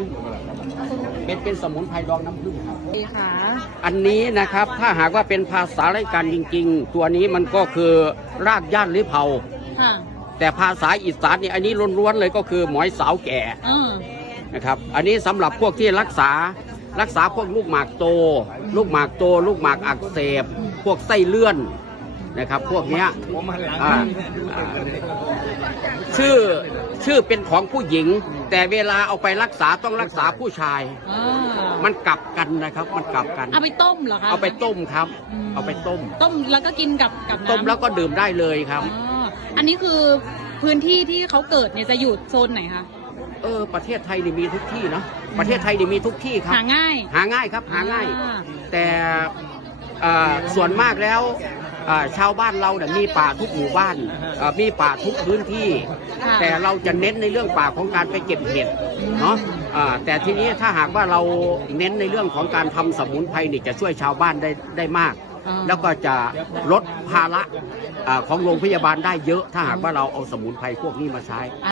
ผึ้งเป็นเป็นสมุนไพรดองน้ำผึ้งครับดีค่ะ อันนี้นะครับถ้าหากว่าเป็นภาษาไร่กันจริง ๆ ตัวนี้มันก็คือรากย่านหรือเผาค่ะแต่ภาษาอีสานเนี่ยอันนี้ล้วนๆเลยก็คือหมอยสาวแก่เออนะครับ อันนี้สำหรับพวกที่รักษารักษาพวกลูกหมากโต ลูกหมากโต ลูกหมากอักเสบ พวกไส้เลื่อนนะครับ พวกเนี้ยอ่าอ่าชื่อ ชื่อเป็นของผู้หญิง แต่เวลาเอาไปรักษาต้องรักษาผู้ชาย อ่ามันกลับกันนะครับ มันกลับกัน เอาไปต้มเหรอคะเอาไปต้มครับ มเอาไปต้ม ต้มแล้วก็กินกับกับน้ำต้มแล้วก็ดื่มได้เลยครับ อ๋ออันนี้คือพื้นที่ที่เขาเกิดเนี่ยจะอยู่โซนไหนคะเออ ประเทศไทยนี่มีทุกที่เนาะประเทศไทยนี่มีทุกที่ครับ หาง่ายหาง่ายครับหาง่าย อ่าแต่เอ่อส่วนมากแล้วเอ่อ ชาวบ้านเราเนี่ยมีป่าทุกหมู่บ้านเอ่อมีป่าทุกพื้นที่ค่ะแต่เราจะเน้นในเรื่องป่าของการไปเก็บเห็ดเนาะอ่าแต่ทีนี้ถ้าหากว่าเราเน้นในเรื่องของการทำสมุนไพรนี่จะช่วยชาวบ้านได้ได้มากอ่าแล้วก็จะลดภาระอ่าของโรงพยาบาลได้เยอะ ถ้าหากว่าเราเอาสมุนไพรพวกนี้มาใช้อ่